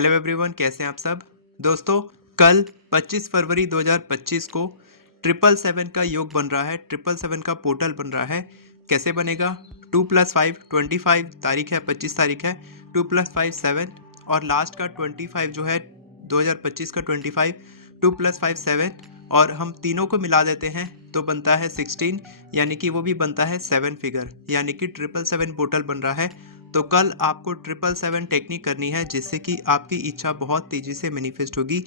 Hello everyone, कैसे हैं आप सब। दोस्तों, कल 25 फरवरी 2025 को 777 का योग बन रहा है। 777 का पोर्टल बन रहा है। कैसे बनेगा? 2+5 25 तारीख है, 25 तारीख है। 2+5 7 और लास्ट का 25 जो है 2025 का 25, 2+5 7 और हम तीनों को मिला देते हैं तो बनता है 16, यानी कि वो भी बनता है 7 फिगर, यानी कि 777 पोर्टल बन रहा है। तो कल आपको 777 टेक्निक करनी है जिससे कि आपकी इच्छा बहुत तेजी से मैनिफेस्ट होगी।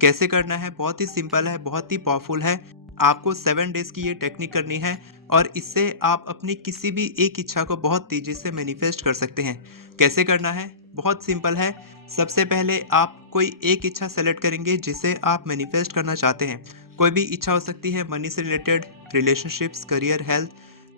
कैसे करना है? बहुत ही सिंपल है, बहुत ही पावरफुल है। आपको 7 डेज की ये टेक्निक करनी है और इससे आप अपनी किसी भी एक इच्छा को बहुत तेजी से मैनिफेस्ट कर सकते हैं। कैसे करना है? बहुत सिंपल है। सबसे पहले आप कोई एक इच्छा सेलेक्ट करेंगे जिसे आप मैनिफेस्ट करना चाहते हैं। कोई भी इच्छा हो सकती है, मनी से रिलेटेड, रिलेशनशिप्स, करियर, हेल्थ,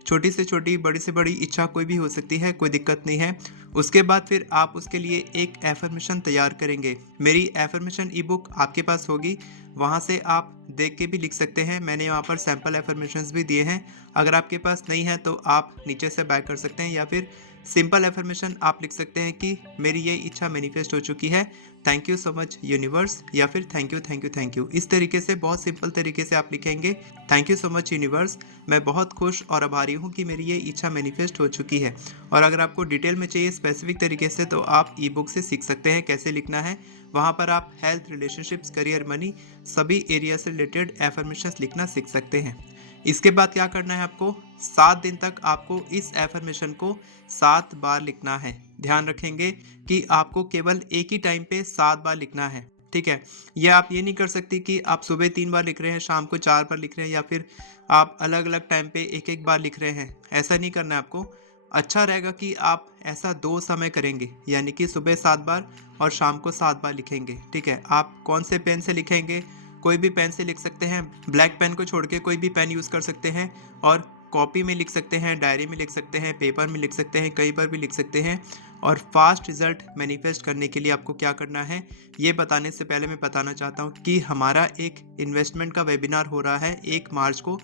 छोटी से छोटी, बड़ी से बड़ी इच्छा कोई भी हो सकती है, कोई दिक्कत नहीं है। उसके बाद फिर आप उसके लिए एक एफर्मेशन तैयार करेंगे। मेरी एफर्मेशन ई बुक आपके पास होगी, वहाँ से आप देख के भी लिख सकते हैं। मैंने वहाँ पर सैम्पल एफर्मेशंस भी दिए हैं। अगर आपके पास नहीं है तो आप नीचे से बाय कर सकते हैं, या फिर सिंपल एफर्मेशन आप लिख सकते हैं कि मेरी ये इच्छा मैनिफेस्ट हो चुकी है, thank you so much universe, या फिर thank you thank you thank you. इस तरीके से बहुत सिंपल तरीके से आप लिखेंगे, thank you so much universe, मैं बहुत खुश और आभारी हूँ कि मेरी ये इच्छा मैनिफेस्ट हो चुकी है। और अगर आपको डिटेल में चाहिए स्पेसिफिक तरीके से तो आप ई बुक से सीख सकते हैं कैसे लिखना है। वहाँ पर आप हेल्थ, रिलेशनशिप्स, करियर, मनी, सभी एरिया से रिलेटेड एफर्मेशंस लिखना सीख सकते हैं। इसके बाद क्या करना है आपको? 7 दिन तक आपको इस एफर्मेशन को 7 बार लिखना है। ध्यान रखेंगे कि आपको केवल एक ही टाइम पे 7 बार लिखना है, ठीक है। ये आप ये नहीं कर सकती कि आप सुबह 3 बार लिख रहे हैं, शाम को 4 बार लिख रहे हैं, या फिर आप अलग अलग टाइम पे एक एक बार लिख रहे हैं। ऐसा नहीं करना है आपको। अच्छा रहेगा कि आप ऐसा 2 समय करेंगे, यानी कि सुबह 7 बार और शाम को 7 बार लिखेंगे, ठीक है। आप कौन से पेन से लिखेंगे? कोई भी पेन से लिख सकते हैं, ब्लैक पेन को छोड़ के कोई भी पेन यूज़ कर सकते हैं। और कॉपी में लिख सकते हैं, डायरी में लिख सकते हैं, पेपर में लिख सकते हैं, कहीं पर भी लिख सकते हैं। और फास्ट रिजल्ट मैनिफेस्ट करने के लिए आपको क्या करना है, ये बताने से पहले मैं बताना चाहता हूँ कि हमारा एक इन्वेस्टमेंट का वेबिनार हो रहा है 1 मार्च को।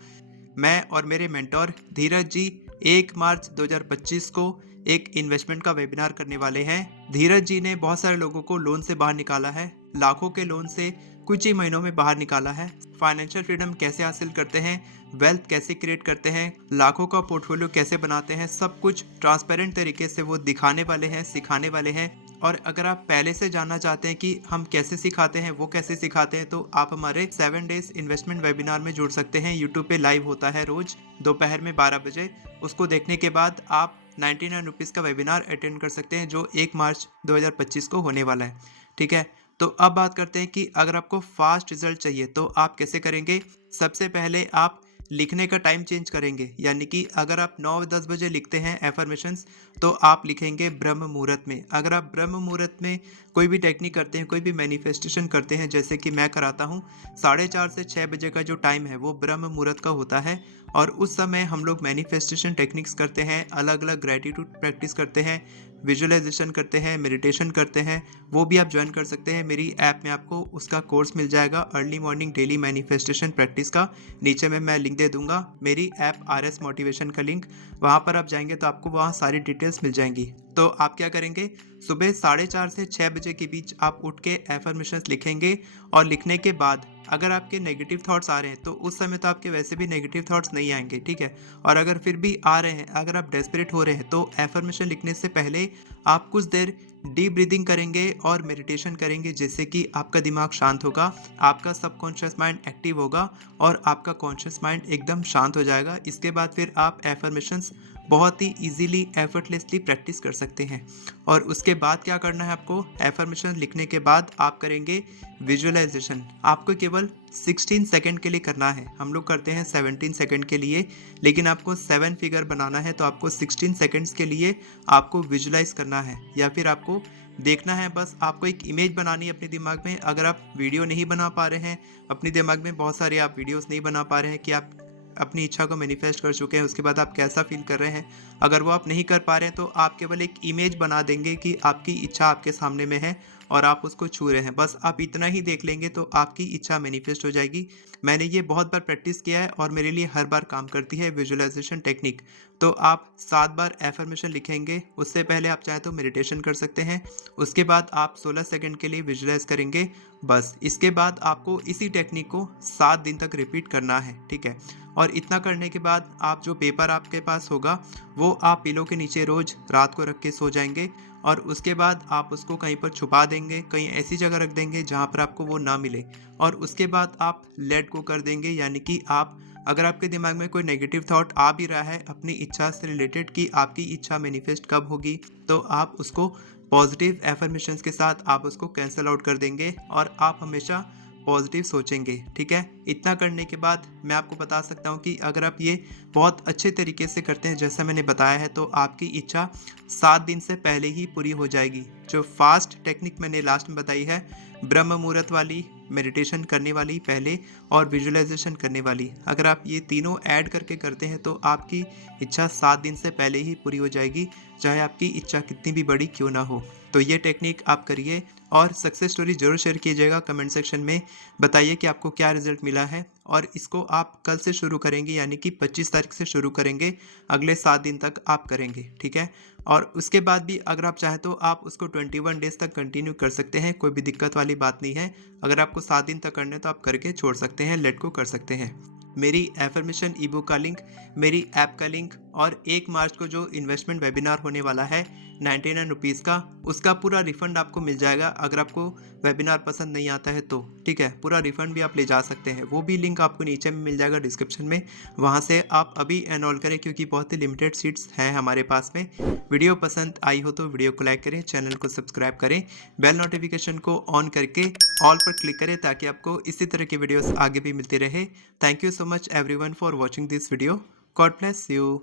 मैं और मेरे मेंटोर धीरज जी 1 मार्च 2025 को एक इन्वेस्टमेंट का वेबिनार करने वाले हैं। धीरज जी ने बहुत सारे लोगों को लोन से बाहर निकाला है, लाखों के लोन से कुछ ही महीनों में बाहर निकाला है। फाइनेंशियल फ्रीडम कैसे हासिल करते हैं, वेल्थ कैसे क्रिएट करते हैं, लाखों का पोर्टफोलियो कैसे बनाते हैं, सब कुछ ट्रांसपेरेंट तरीके से वो दिखाने वाले हैं, सिखाने वाले हैं। और अगर आप पहले से जानना चाहते हैं कि हम कैसे सिखाते हैं, वो कैसे सिखाते हैं, तो आप हमारे 7 डेज इन्वेस्टमेंट वेबिनार में जुड़ सकते हैं। यूट्यूब पे लाइव होता है रोज दोपहर में 12 बजे। उसको देखने के बाद आप 99 रुपीज़ का वेबिनार अटेंड कर सकते हैं जो 1 मार्च 2025 को होने वाला है, ठीक है। तो अब बात करते हैं कि अगर आपको फास्ट रिजल्ट चाहिए तो आप कैसे करेंगे। सबसे पहले आप लिखने का टाइम चेंज करेंगे, यानी कि अगर आप 9-10 बजे लिखते हैं एफर्मेशंस तो आप लिखेंगे ब्रह्म मुहूर्त में। अगर आप ब्रह्म मुहूर्त में कोई भी टेक्निक करते हैं, कोई भी मैनिफेस्टेशन करते हैं, जैसे कि मैं कराता हूँ, 4:30 से 6 बजे का जो टाइम है वो ब्रह्म मुहूर्त का होता है। और उस समय हम लोग मैनिफेस्टेशन टेक्निक्स करते हैं, अलग अलग ग्रेटिट्यूड प्रैक्टिस करते हैं, विजुअलाइजेशन करते हैं, मेडिटेशन करते हैं। वो भी आप ज्वाइन कर सकते हैं। मेरी ऐप में आपको उसका कोर्स मिल जाएगा, early morning daily manifestation practice का। नीचे में मैं लिंक दे दूंगा, मेरी ऐप RS मोटिवेशन का लिंक। वहाँ पर आप जाएंगे तो आपको वहाँ सारी डिटेल्स मिल जाएंगी। तो आप क्या करेंगे, सुबह 4:30 से 6 बजे के बीच आप उठ के एफर्मेशंस लिखेंगे। और लिखने के बाद अगर आपके नेगेटिव थॉट्स आ रहे हैं तो उस समय तो आपके वैसे भी नेगेटिव थॉट्स नहीं आएंगे, ठीक है। और अगर फिर भी आ रहे हैं, अगर आप डेस्परेट हो रहे हैं, तो एफर्मेशन लिखने से पहले आप कुछ देर डीप ब्रीदिंग करेंगे और मेडिटेशन करेंगे, जिससे कि आपका दिमाग शांत होगा, आपका सबकॉन्शियस माइंड एक्टिव होगा और आपका कॉन्शियस माइंड एकदम शांत हो जाएगा। इसके बाद फिर आप एफर्मेशंस बहुत ही इजीली, एफर्टलेसली प्रैक्टिस कर सकते हैं। और उसके बाद क्या करना है आपको, एफर्मेशन लिखने के बाद आप करेंगे विजुअलाइजेशन। आपको केवल 16 सेकंड के लिए करना है। हम लोग करते हैं 17 सेकंड के लिए, लेकिन आपको 7 फिगर बनाना है तो आपको 16 सेकंड्स के लिए आपको विजुअलाइज करना है, या फिर आपको देखना है। बस आपको एक इमेज बनानी है अपने दिमाग में। अगर आप वीडियो नहीं बना पा रहे हैं अपने दिमाग में, बहुत सारे आप वीडियोस नहीं बना पा रहे हैं कि आप अपनी इच्छा को मैनिफेस्ट कर चुके हैं, उसके बाद आप कैसा फील कर रहे हैं, अगर वो आप नहीं कर पा रहे हैं तो आप केवल एक इमेज बना देंगे कि आपकी इच्छा आपके सामने में है और आप उसको छू रहे हैं। बस आप इतना ही देख लेंगे तो आपकी इच्छा मैनिफेस्ट हो जाएगी। मैंने ये बहुत बार प्रैक्टिस किया है और मेरे लिए हर बार काम करती है विजुअलाइजेशन टेक्निक। तो आप 7 बार एफर्मेशन लिखेंगे। उससे पहले आप चाहे तो मेडिटेशन कर सकते हैं। उसके बाद आप 16 सेकंड के लिए विजुलाइज करेंगे। बस इसके बाद आपको इसी टेक्निक को 7 दिन तक रिपीट करना है, ठीक है। और इतना करने के बाद आप जो पेपर आपके पास होगा वो आप पिलो के नीचे रोज रात को रख के सो जाएंगे। और उसके बाद आप उसको कहीं पर छुपा देंगे, कहीं ऐसी जगह रख देंगे जहाँ पर आपको वो ना मिले। और उसके बाद आप लेट गो कर देंगे, यानी कि आप अगर आपके दिमाग में कोई नेगेटिव थॉट आ भी रहा है अपनी इच्छा से रिलेटेड कि आपकी इच्छा मैनिफेस्ट कब होगी, तो आप उसको पॉजिटिव एफर्मेशंस के साथ आप उसको कैंसिल आउट कर देंगे और आप हमेशा पॉजिटिव सोचेंगे, ठीक है। इतना करने के बाद मैं आपको बता सकता हूँ कि अगर आप ये बहुत अच्छे तरीके से करते हैं जैसा मैंने बताया है, तो आपकी इच्छा 7 दिन से पहले ही पूरी हो जाएगी। जो फास्ट टेक्निक मैंने लास्ट में बताई है, ब्रह्म मुहूर्त वाली, मेडिटेशन करने वाली पहले, और विजुअलाइजेशन करने वाली, अगर आप ये तीनों ऐड करके करते हैं तो आपकी इच्छा 7 दिन से पहले ही पूरी हो जाएगी, चाहे आपकी इच्छा कितनी भी बड़ी क्यों ना हो। तो ये टेक्निक आप करिए और सक्सेस स्टोरी जरूर शेयर कीजिएगा कमेंट सेक्शन में। बताइए कि आपको क्या रिजल्ट मिला है। और इसको आप कल से शुरू करेंगे, यानी कि 25 तारीख से शुरू करेंगे, अगले 7 दिन तक आप करेंगे, ठीक है। और उसके बाद भी अगर आप चाहें तो आप उसको 21 डेज तक कंटिन्यू कर सकते हैं, कोई भी दिक्कत वाली बात नहीं है। अगर आपको 7 दिन तक करना है तो आप करके छोड़ सकते हैं, लेट को कर सकते हैं। मेरी एफर्मेशन ई बुक का लिंक, मेरी ऐप का लिंक, और 1 मार्च को जो इन्वेस्टमेंट वेबिनार होने वाला है 99 रुपीज़ का, उसका पूरा रिफंड आपको मिल जाएगा अगर आपको वेबिनार पसंद नहीं आता है तो, ठीक है। पूरा रिफंड भी आप ले जा सकते हैं, वो भी लिंक आपको नीचे में मिल जाएगा डिस्क्रिप्शन में। वहाँ से आप अभी एनरोल करें क्योंकि बहुत ही लिमिटेड सीट्स हैं हमारे पास में। वीडियो पसंद आई हो तो वीडियो को लाइक करें, चैनल को सब्सक्राइब करें, बेल नोटिफिकेशन को ऑन करके ऑल पर क्लिक करें ताकि आपको इसी तरह की वीडियोस आगे भी मिलती रहे। Thank you so much everyone for watching this video. God bless you.